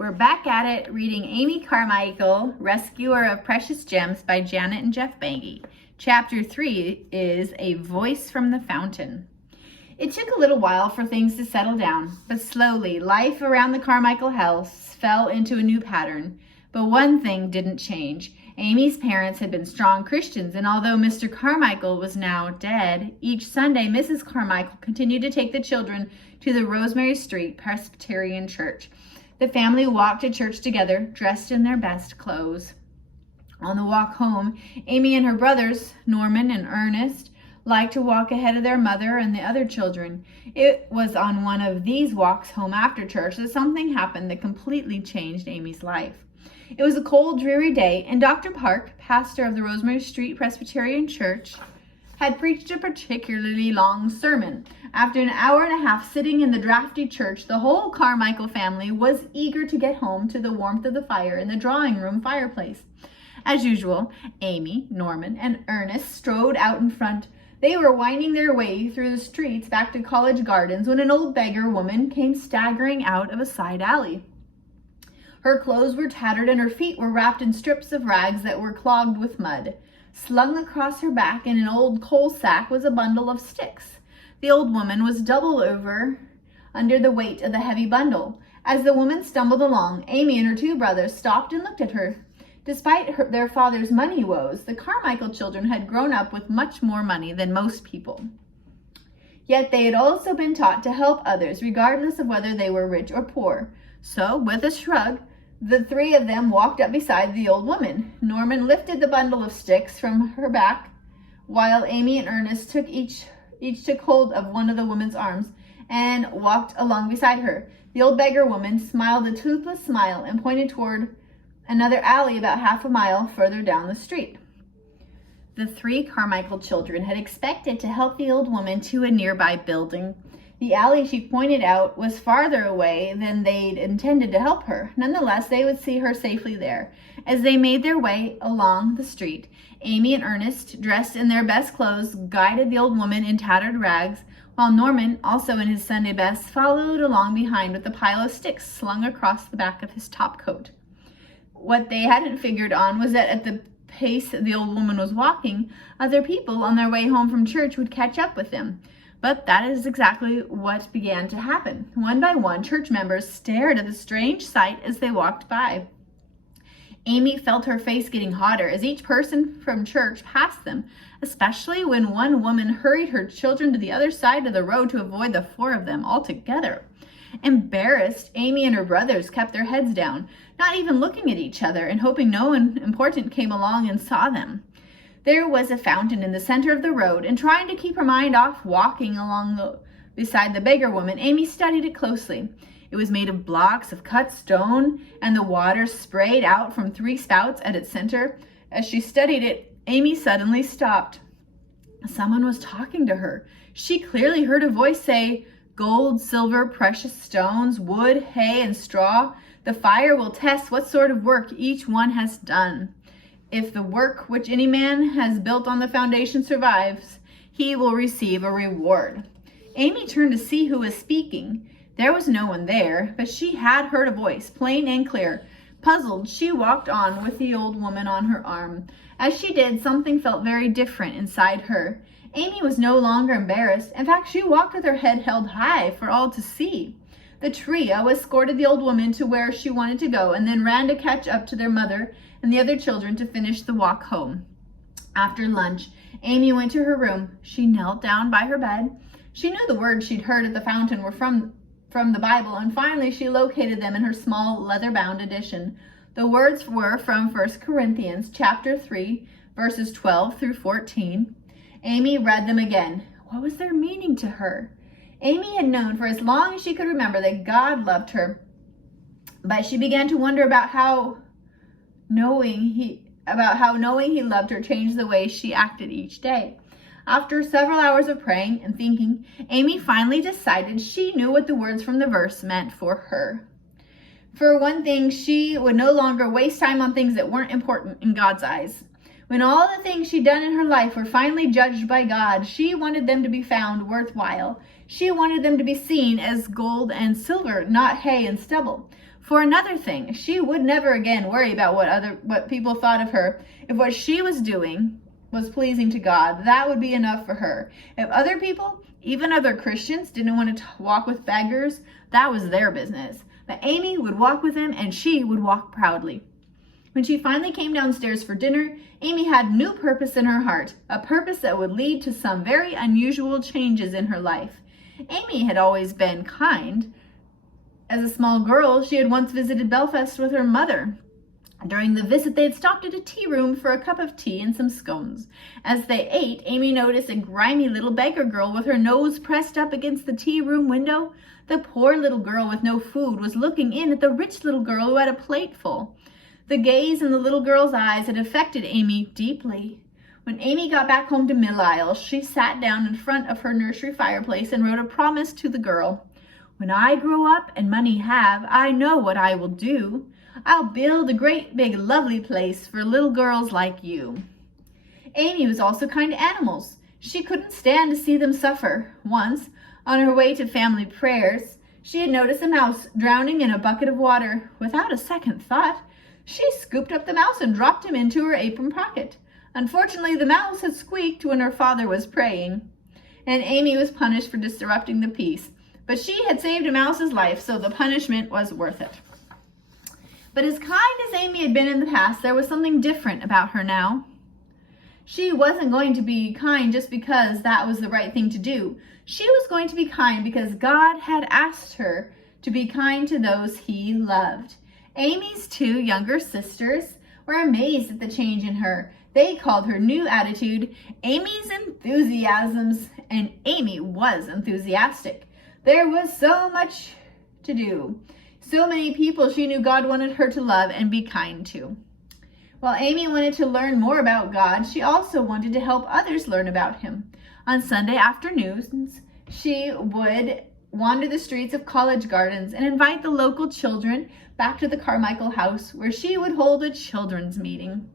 We're back at it reading Amy Carmichael, Rescuer of Precious Gems by Janet and Geoff Benge. Chapter 3 is A Voice from the Fountain. It took a little while for things to settle down, but slowly life around the Carmichael house fell into a new pattern. But one thing didn't change. Amy's parents had been strong Christians, and although Mr. Carmichael was now dead, each Sunday Mrs. Carmichael continued to take the children to the Rosemary Street Presbyterian Church. The family walked to church together, dressed in their best clothes. On the walk home, Amy and her brothers, Norman and Ernest, liked to walk ahead of their mother and the other children. It was on one of these walks home after church that something happened that completely changed Amy's life. It was a cold, dreary day, and Dr. Park, pastor of the Rosemary Street Presbyterian Church, had preached a particularly long sermon. After an hour and a half sitting in the drafty church, the whole Carmichael family was eager to get home to the warmth of the fire in the drawing room fireplace. As usual, Amy, Norman, and Ernest strode out in front. They were winding their way through the streets back to College Gardens when an old beggar woman came staggering out of a side alley. Her clothes were tattered and her feet were wrapped in strips of rags that were clogged with mud. Slung across her back in an old coal sack was a bundle of sticks. The old woman was doubled over under the weight of the heavy bundle. As the woman stumbled along, Amy and her two brothers stopped and looked at her. Despite their father's money woes, the Carmichael children had grown up with much more money than most people. Yet they had also been taught to help others, regardless of whether they were rich or poor. So, with a shrug, the three of them walked up beside the old woman. Norman lifted the bundle of sticks from her back, while Amy and Ernest each took hold of one of the woman's arms and walked along beside her. The old beggar woman smiled a toothless smile and pointed toward another alley about half a mile further down the street. The three Carmichael children had expected to help the old woman to a nearby building. The alley she pointed out was farther away than they'd intended to help her. Nonetheless, they would see her safely there. As they made their way along the street, Amy and Ernest, dressed in their best clothes, guided the old woman in tattered rags, while Norman, also in his Sunday best, followed along behind with a pile of sticks slung across the back of his top coat. What they hadn't figured on was that at the pace the old woman was walking, other people on their way home from church would catch up with them. But that is exactly what began to happen. One by one, church members stared at the strange sight as they walked by. Amy felt her face getting hotter as each person from church passed them, especially when one woman hurried her children to the other side of the road to avoid the four of them altogether. Embarrassed, Amy and her brothers kept their heads down, not even looking at each other and hoping no one important came along and saw them. There was a fountain in the center of the road, and trying to keep her mind off walking beside the beggar woman, Amy studied it closely. It was made of blocks of cut stone, and the water sprayed out from three spouts at its center. As she studied it, Amy suddenly stopped. Someone was talking to her. She clearly heard a voice say, "Gold, silver, precious stones, wood, hay, and straw. The fire will test what sort of work each one has done. If the work which any man has built on the foundation survives, he will receive a reward." Amy turned to see who was speaking. There was no one there, but she had heard a voice, plain and clear. Puzzled, she walked on with the old woman on her arm. As she did, something felt very different inside her. Amy was no longer embarrassed. In fact, she walked with her head held high for all to see. The trio escorted the old woman to where she wanted to go and then ran to catch up to their mother and the other children to finish the walk home. After lunch, Amy went to her room. She knelt down by her bed. She knew the words she'd heard at the fountain were from the Bible, and finally she located them in her small leather-bound edition. The words were from 1 Corinthians chapter 3, verses 12 through 14. Amy read them again. What was their meaning to her? Amy had known for as long as she could remember that God loved her, but she began to wonder about how knowing he loved her changed the way she acted each day. After several hours of praying and thinking, Amy finally decided she knew what the words from the verse meant for her. For one thing, she would no longer waste time on things that weren't important in God's eyes. When all the things she'd done in her life were finally judged by God, she wanted them to be found worthwhile. She wanted them to be seen as gold and silver, not hay and stubble. For another thing, she would never again worry about what people thought of her. If what she was doing was pleasing to God, that would be enough for her. If other people, even other Christians, didn't want to walk with beggars, that was their business. But Amy would walk with them, and she would walk proudly. When she finally came downstairs for dinner, Amy had new purpose in her heart, a purpose that would lead to some very unusual changes in her life. Amy had always been kind. As a small girl, she had once visited Belfast with her mother. During the visit, they had stopped at a tea room for a cup of tea and some scones. As they ate, Amy noticed a grimy little beggar girl with her nose pressed up against the tea room window. The poor little girl with no food was looking in at the rich little girl who had a plate full. The gaze in the little girl's eyes had affected Amy deeply. When Amy got back home to Mill Isle, she sat down in front of her nursery fireplace and wrote a promise to the girl. "When I grow up and money have, I know what I will do. I'll build a great big lovely place for little girls like you." Amy was also kind to animals. She couldn't stand to see them suffer. Once, on her way to family prayers, she had noticed a mouse drowning in a bucket of water. Without a second thought, she scooped up the mouse and dropped him into her apron pocket. Unfortunately, the mouse had squeaked when her father was praying, and Amy was punished for disrupting the peace. But she had saved a mouse's life, so the punishment was worth it. But as kind as Amy had been in the past, there was something different about her now. She wasn't going to be kind just because that was the right thing to do. She was going to be kind because God had asked her to be kind to those he loved. Amy's two younger sisters were amazed at the change in her. They called her new attitude Amy's enthusiasms, and Amy was enthusiastic. There was so much to do. So many people she knew God wanted her to love and be kind to. While Amy wanted to learn more about God, she also wanted to help others learn about him. On Sunday afternoons, she would wander the streets of College Gardens and invite the local children back to the Carmichael house, where she would hold a children's meeting.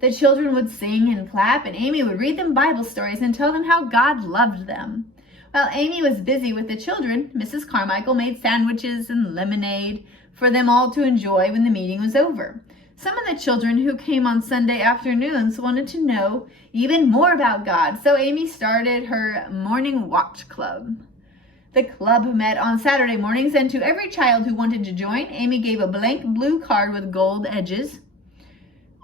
The children would sing and clap, and Amy would read them Bible stories and tell them how God loved them. While Amy was busy with the children, Mrs. Carmichael made sandwiches and lemonade for them all to enjoy when the meeting was over. Some of the children who came on Sunday afternoons wanted to know even more about God, so Amy started her morning watch club. The club met on Saturday mornings, and to every child who wanted to join, Amy gave a blank blue card with gold edges.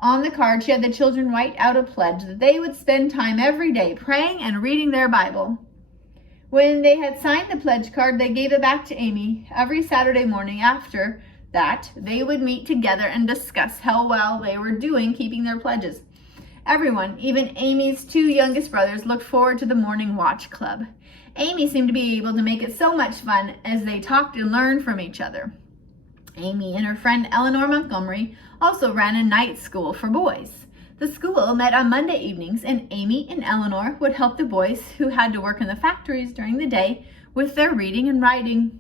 On the card, she had the children write out a pledge that they would spend time every day praying and reading their Bible. When they had signed the pledge card, they gave it back to Amy. Every Saturday morning after that, they would meet together and discuss how well they were doing keeping their pledges. Everyone, even Amy's two youngest brothers, looked forward to the morning watch club. Amy seemed to be able to make it so much fun as they talked and learned from each other. Amy and her friend Eleanor Montgomery also ran a night school for boys. The school met on Monday evenings, and Amy and Eleanor would help the boys who had to work in the factories during the day with their reading and writing.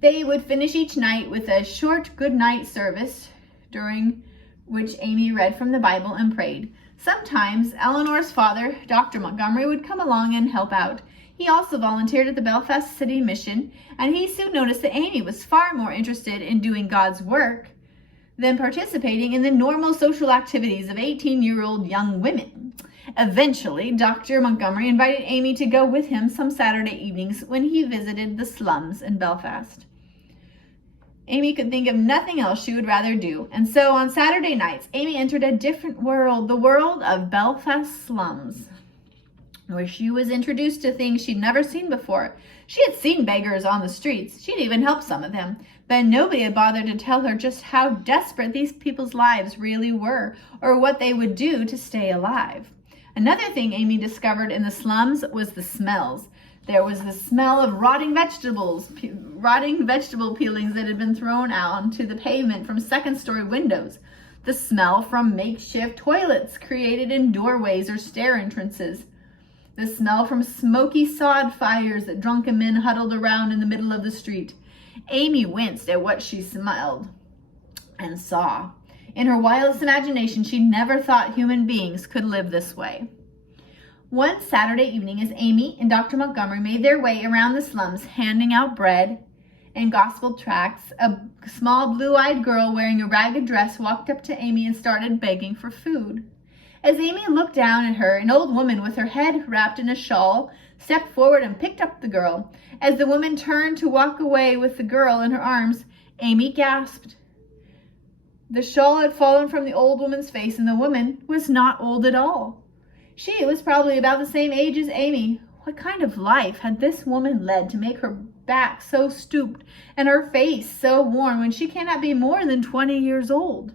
They would finish each night with a short good-night service, during which Amy read from the Bible and prayed. Sometimes Eleanor's father, Dr. Montgomery, would come along and help out. He also volunteered at the Belfast City Mission, and he soon noticed that Amy was far more interested in doing God's work than participating in the normal social activities of 18-year-old young women. Eventually, Dr. Montgomery invited Amy to go with him some Saturday evenings when he visited the slums in Belfast. Amy could think of nothing else she would rather do, and so on Saturday nights, Amy entered a different world, the world of Belfast slums, where she was introduced to things she'd never seen before. She had seen beggars on the streets. She'd even helped some of them, but nobody had bothered to tell her just how desperate these people's lives really were, or what they would do to stay alive. Another thing Amy discovered in the slums was the smells. There was the smell of rotting vegetable peelings that had been thrown out onto the pavement from second-story windows. The smell from makeshift toilets created in doorways or stair entrances. The smell from smoky sod fires that drunken men huddled around in the middle of the street. Amy winced at what she smelled and saw. In her wildest imagination, she never thought human beings could live this way. One Saturday evening, as Amy and Dr. Montgomery made their way around the slums handing out bread and gospel tracts, a small blue-eyed girl wearing a ragged dress walked up to Amy and started begging for food. As Amy looked down at her, an old woman with her head wrapped in a shawl stepped forward and picked up the girl. As the woman turned to walk away with the girl in her arms, Amy gasped. The shawl had fallen from the old woman's face, and the woman was not old at all. She was probably about the same age as Amy. What kind of life had this woman led to make her back so stooped and her face so worn when she cannot be more than 20 years old?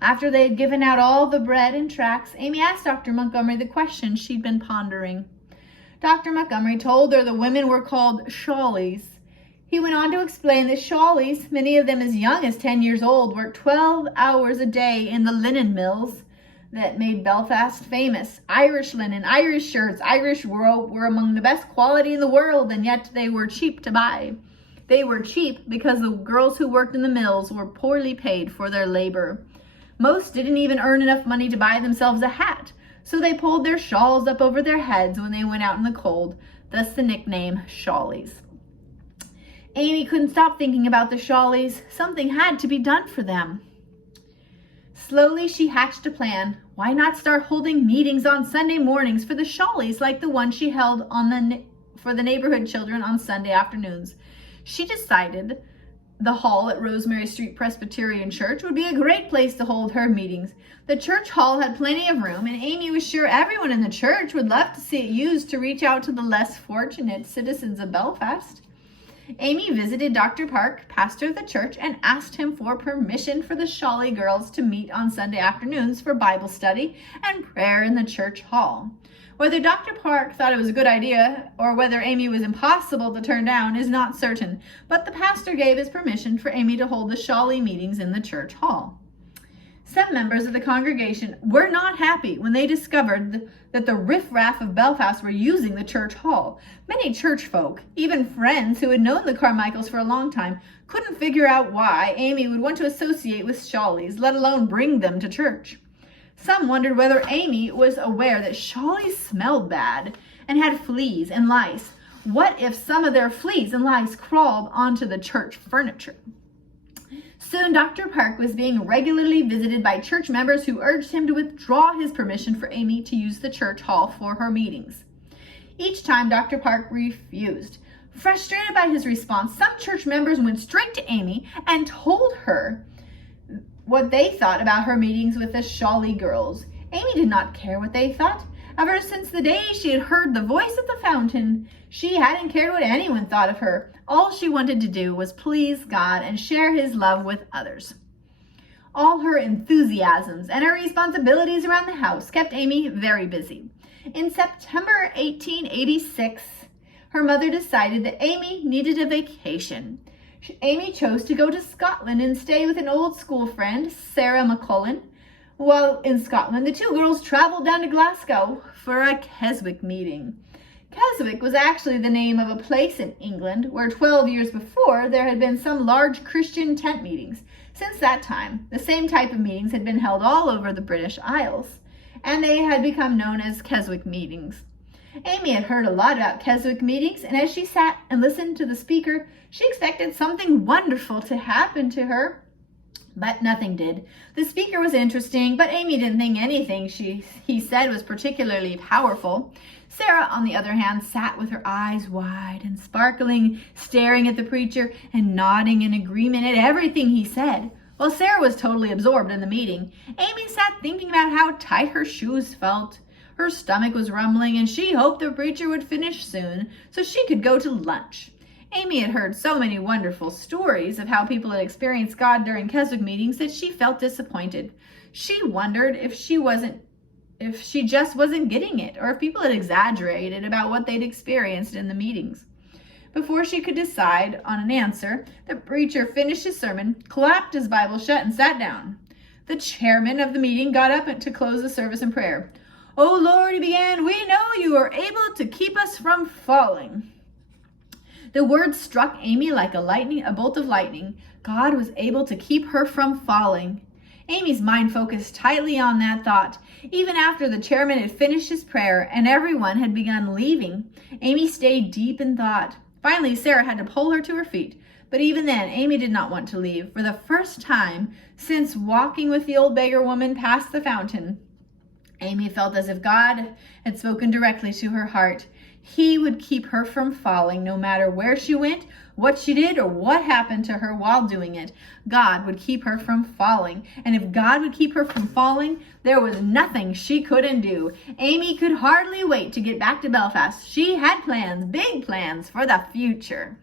After they had given out all the bread and tracts, Amy asked Dr. Montgomery the question she'd been pondering. Dr. Montgomery told her the women were called shawlies. He went on to explain that shawlies, many of them as young as 10 years old, worked 12 hours a day in the linen mills that made Belfast famous. Irish linen, Irish shirts, Irish rope were among the best quality in the world, and yet they were cheap to buy. They were cheap because the girls who worked in the mills were poorly paid for their labor. Most didn't even earn enough money to buy themselves a hat, so they pulled their shawls up over their heads when they went out in the cold, thus the nickname shawlies. Amy couldn't stop thinking about the shawlies. Something had to be done for them. Slowly, she hatched a plan. Why not start holding meetings on Sunday mornings for the shawlies like the one she held for the neighborhood children on Sunday afternoons? She decided the hall at Rosemary Street Presbyterian Church would be a great place to hold her meetings. The church hall had plenty of room, and Amy was sure everyone in the church would love to see it used to reach out to the less fortunate citizens of Belfast. Amy visited Dr. Park, pastor of the church, and asked him for permission for the Shawley girls to meet on Sunday afternoons for Bible study and prayer in the church hall. Whether Dr. Park thought it was a good idea or whether Amy was impossible to turn down is not certain, but the pastor gave his permission for Amy to hold the Shawley meetings in the church hall. Some members of the congregation were not happy when they discovered that the riffraff of Belfast were using the church hall. Many church folk, even friends who had known the Carmichaels for a long time, couldn't figure out why Amy would want to associate with Shawleys, let alone bring them to church. Some wondered whether Amy was aware that Shawleys smelled bad and had fleas and lice. What if some of their fleas and lice crawled onto the church furniture? Soon, Dr. Park was being regularly visited by church members who urged him to withdraw his permission for Amy to use the church hall for her meetings. Each time, Dr. Park refused. Frustrated by his response, some church members went straight to Amy and told her what they thought about her meetings with the Shawley girls. Amy did not care what they thought. Ever since the day she had heard the voice at the fountain, she hadn't cared what anyone thought of her. All she wanted to do was please God and share his love with others. All her enthusiasms and her responsibilities around the house kept Amy very busy. In September 1886, her mother decided that Amy needed a vacation. Amy chose to go to Scotland and stay with an old school friend, Sarah McCullen. While in Scotland, the two girls traveled down to Glasgow for a Keswick meeting. Keswick was actually the name of a place in England where 12 years before there had been some large Christian tent meetings. Since that time, the same type of meetings had been held all over the British Isles, and they had become known as Keswick meetings. Amy had heard a lot about Keswick meetings, and as she sat and listened to the speaker, she expected something wonderful to happen to her. But nothing did. The speaker was interesting, but Amy didn't think anything he said was particularly powerful. Sarah, on the other hand, sat with her eyes wide and sparkling, staring at the preacher and nodding in agreement at everything he said. While Sarah was totally absorbed in the meeting, Amy sat thinking about how tight her shoes felt. Her stomach was rumbling, and she hoped the preacher would finish soon so she could go to lunch. Amy had heard so many wonderful stories of how people had experienced God during Keswick meetings that she felt disappointed. She wondered if she just wasn't getting it, or if people had exaggerated about what they'd experienced in the meetings. Before she could decide on an answer, the preacher finished his sermon, clapped his Bible shut, and sat down. The chairman of the meeting got up to close the service in prayer. "O Lord," he began, "we know you are able to keep us from falling." The words struck Amy like a bolt of lightning. God was able to keep her from falling. Amy's mind focused tightly on that thought. Even after the chairman had finished his prayer and everyone had begun leaving, Amy stayed deep in thought. Finally, Sarah had to pull her to her feet. But even then, Amy did not want to leave. For the first time since walking with the old beggar woman past the fountain, Amy felt as if God had spoken directly to her heart. He would keep her from falling no matter where she went, what she did, or what happened to her while doing it. God would keep her from falling. And if God would keep her from falling, there was nothing she couldn't do. Amy could hardly wait to get back to Belfast. She had plans, big plans for the future.